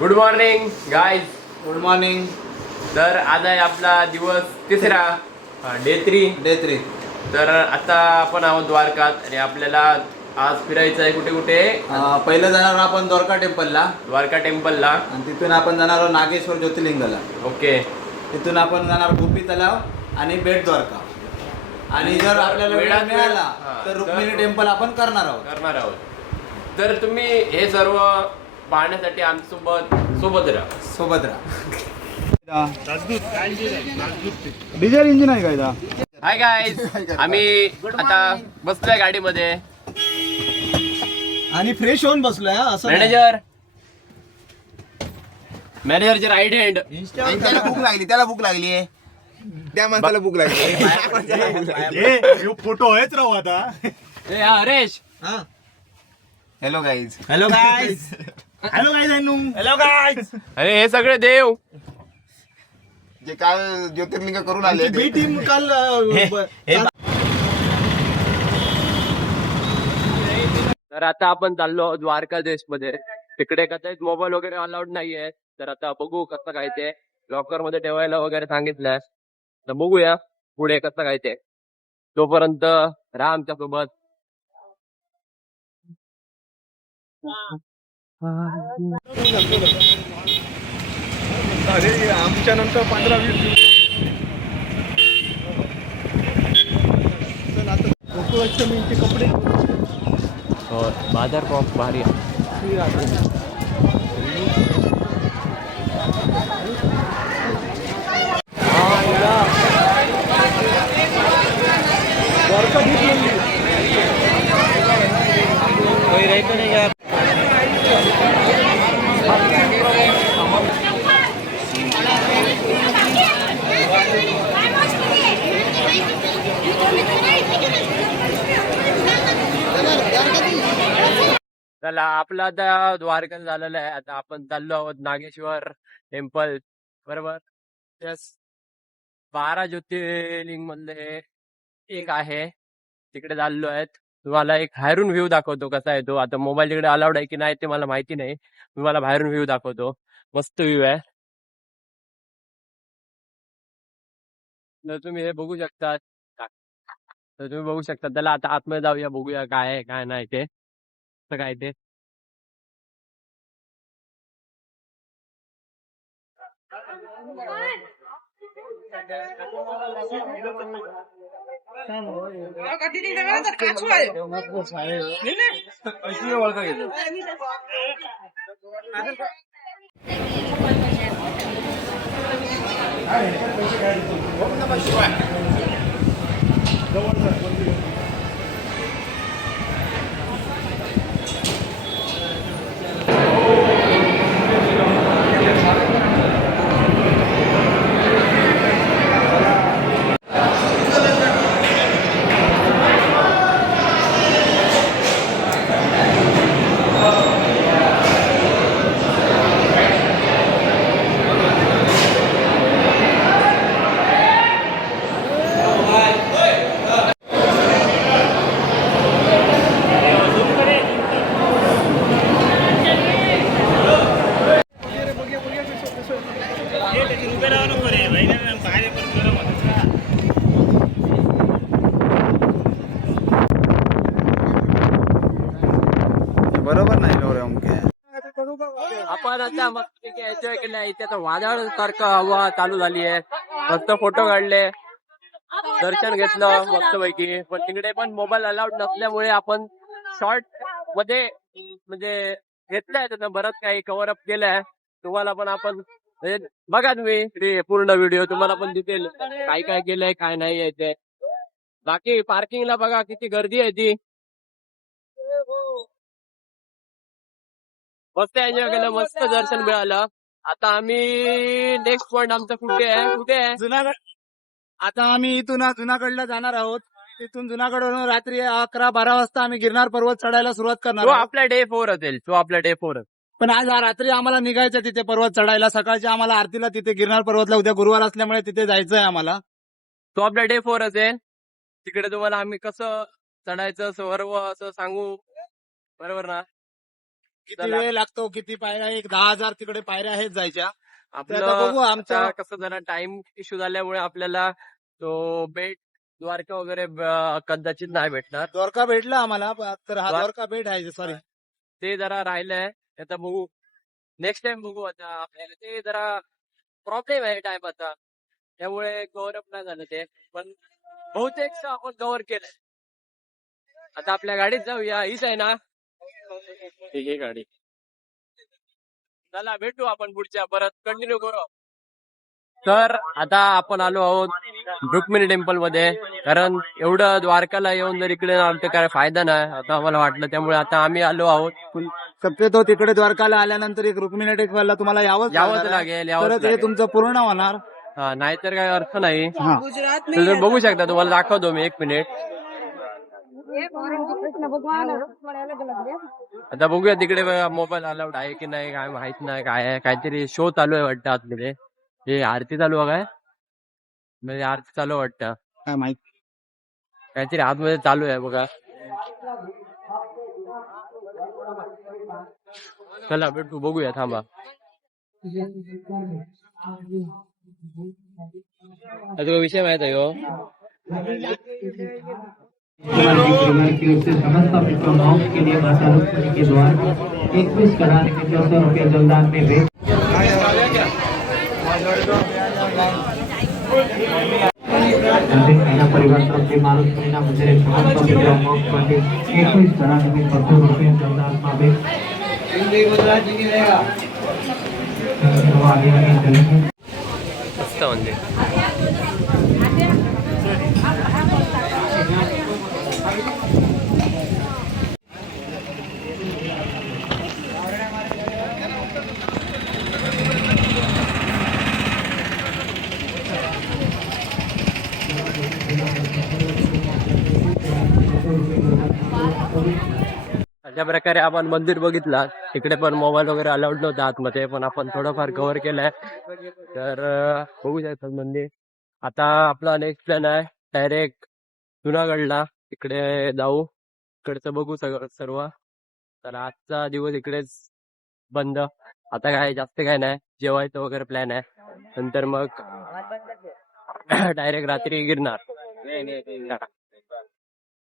Good morning guys. Good morning. तर आज आहे आपला दिवस तिसरा, डे 3. तर आता आपण आहोत द्वारकात आणि आपल्याला आज फिरायचं आहे. कुठे कुठे? पहिलं जाणार आपण द्वारका टेम्पलला आणि तिथून आपण जाणार आहोत नागेश्वर ज्योतिर्लिंगला. ओके. तिथून आपण जाणार गोपी तलाव आणि बेट द्वारका. आणि जर आपल्याला वेळ मिळाला तर रुक्मिणी टेम्पल आपण करणार आहोत. तर तुम्ही हे सर्व पाहण्यासाठी आमच्यासोबत राहा. डिझेल इंजिन आहे का? हाय गाईज, आम्ही आता बसलोय गाडीमध्ये आणि फ्रेश होऊन बसलोय. असं मॅनेजरचे राईट हँड. त्याला भूक लागली आहे. त्या माणसाला भूक लागली. फोटो आहेच राहू आता. हरेश. Hello guys. अरे हे सगळे देव जे काल ज्योतिर्लिंग करून आले बी टीम काल तर आता आपण चाललो द्वारकाधीश मध्ये. तिकडे कदाचित मोबाईल वगैरे अलाउड नाहीये. तर आता बघू कसं काय ते. लॉकर मध्ये ठेवायला वगैरे सांगितलंय. तर बघूया पुढे कसं काय ते. तोपर्यंत राहा आमच्या सोबत. अरे आमच्या नंतर 15-20 दिवस गोकुळाष्टमीचे कपडे. बाजार खूप भारी आहे. द्वारका मंदिर. चला, आपलं आता द्वारका झालेलं आहे. आता आपण चाललो आहोत नागेश्वर टेम्पल. बरोबर. यस. 12 ज्योतिर्लिंग मधले एक आहे. तिकडे चाललो आहेत. तुम्हाला एक बाहेरून व्ह्यू दाखवतो कसा आहे तो. आता मोबाईल तिकडे अलाउड आहे की नाही ते मला माहिती नाही. तुम्हाला बाहेरून व्ह्यू दाखवतो. मस्त व्ह्यू आहे. तर तुम्ही हे बघू शकता. त्याला आता आतमध्ये जाऊया, बघूया काय आहे काय नाही ते. कसं काय ते. बरोबर नाही आपण आता मस्त एन्जॉय केलाय. इथे आता वादळ सारखं हवा चालू झाली आहे. मस्त फोटो काढले, दर्शन घेतलं मस्त पैकी. पण तिकडे पण मोबाईल अलाउड नसल्यामुळे आपण शॉर्ट मध्ये म्हणजे घेतलंय. त्याचं बरंच काही कव्हर अप केलंय. तुम्हाला पण आपण म्हणजे बघा तुम्ही ते पूर्ण व्हिडिओ. तुम्हाला पण दिसेल काय काय केलंय काय नाही आहे ते. बाकी पार्किंगला बघा किती गर्दी आहे ती. मस्त एन्जॉय केलं, मस्त दर्शन मिळालं. आता आम्ही नेक्स्ट पॉइंट आमचा कुठे आहे? जुनागड. आता आम्ही इथून जुनागडला जाणार आहोत. तिथून जुनागडवरून रात्री 11-12 वाजता आम्ही गिरनार पर्वत चढायला सुरुवात करणार तो आहोत. आपला डे 4 असेल. पण आज रात्री आम्हाला निघायचं तिथे पर्वत चढायला. सकाळची आम्हाला आरतीला तिथे गिरनार पर्वतला. उद्या गुरुवार असल्यामुळे तिथे जायचंय आम्हाला. तो आपला डे 4 असेल. तिकडे तुम्हाला आम्ही कसं चढायचं सर्व असं सांगू. बरोबर ना? किती वेळ लागतो, किती पायऱ्या, एक 10,000 तिकडे पायऱ्या आहेत जायच्या. आपलं आता बघू आमच्या- आता कसं जरा टाइम इश्यू झाल्यामुळे आपल्याला तो बेट द्वारका वगैरे कदाचित नाही भेटणार. द्वारका भेटला आम्हाला, तर हा द्वार- द्वारका भेट आहे, सॉरी. ते जरा राहिलंय. आता बघू, नेक्स्ट टाइम बघू. आता आपल्याला ते जरा प्रॉब्लेम आहे टाइम आता, त्यामुळे कव्हर अप नाही झालं ते, पण बहुतेक आपण कव्हर केलंय. आता आपल्या गाडीत जाऊया. हीच आहे ना, ठीक आहे गाडी. चला भेटू आपण पुढच्या, परत कंटिन्यू करू. तर आता आपण आलो आहोत रुक्मिणी टेम्पल मध्ये, कारण एवढं द्वारकाला येऊन जर इकडे आमचं काय फायदा नाही आता आम्हाला वाटलं, त्यामुळे आता आम्ही आलो आहोत. शक्यतो तिकडे द्वारकाला आल्यानंतर एक रुक्मिणी टेकवायला तुम्हाला यावंच लागेल, यावंच तर ते लागेल. तुमचं पूर्ण होणार. हा, नाहीतर काय अर्थ नाही. हा. तुम्ही बघू शकता, तुम्हाला दाखवतो मी 1 मिनिट. आता बघूया तिकडे मोबाईल अलाउड आहे की नाही काय माहित नाही. काय आहे, काहीतरी शो चालू आहे वाटतं आतमध्ये. हे आरती चालू आहे काय, म्हणजे आरती चालू आहे वाटतं, काय माहित. काहीतरी आतमध्ये चालू आहे बघा. चला भेटू, बघूया, थांबा. आता विषय माहित आहे हो, परिवार की ओर से समस्त मित्रों के लिए माता रुक्मिणी के द्वार 21 कराने में 200 रुपया जलदान में भेंट। परिवार तरफ से माँ रुक्मिणी मुझे समस्त मित्रों के 21 कराने में 200 रुपया जलदान में भेंट। आगे आगे चलेंगे। मस्त म्हणजे अशा प्रकारे आपण मंदिर बघितलं. तिकडे पण मोबाईल वगैरे अलाउड नव्हता आतमध्ये, पण आपण थोडंफार कव्हर केलंय. तर बघू शकतात मंदिर. आता आपला नेक्स्ट प्लॅन आहे डायरेक्ट जुनागडला, इकडे जाऊ, इकडचं बघू सगळं सर्व. तर आजचा दिवस इकडेच बंद. आता काय जास्त काय नाही, जेवायचं वगैरे प्लॅन आहे. नंतर मग डायरेक्ट रात्री गिरणार.